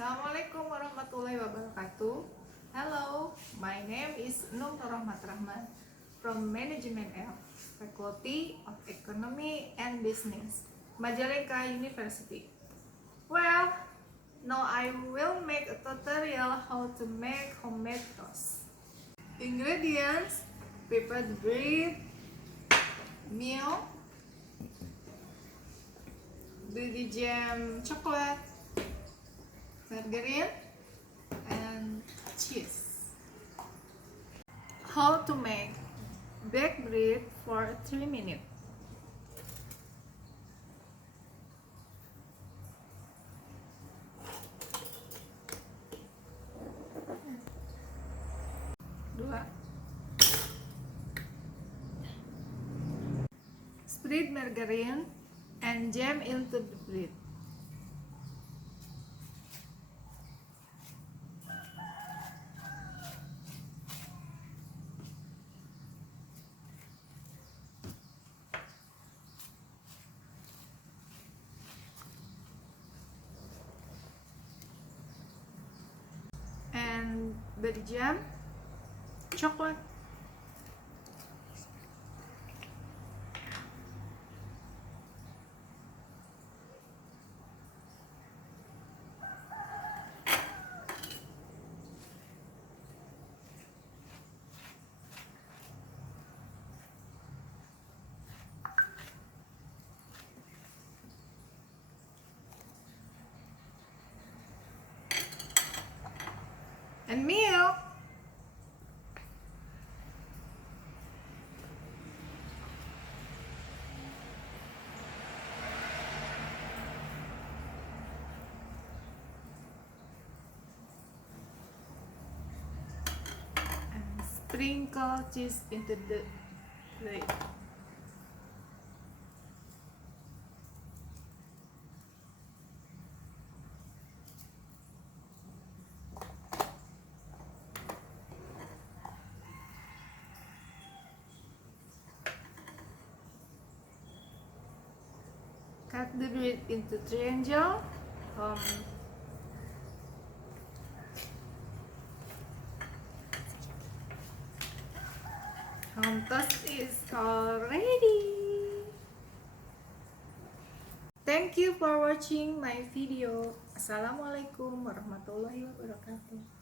Assalamualaikum warahmatullahi wabarakatuh. Hello, my name is Enung Nurohmat from Management L, Faculty of Economy and Business, Majalengka University. Well, now I will make a tutorial how to make homemade toast. Ingredients: prepared bread, milk, bready jam, chocolate, margarine, and cheese. How to make bake bread for 3 minutes. Dua. Spread margarine and jam into the bread. And the jam, chocolate, and milk. And sprinkle cheese into the bread. Cut the bread into triangle. Toast is already. Thank you for watching my video. Assalamualaikum warahmatullahi wabarakatuh.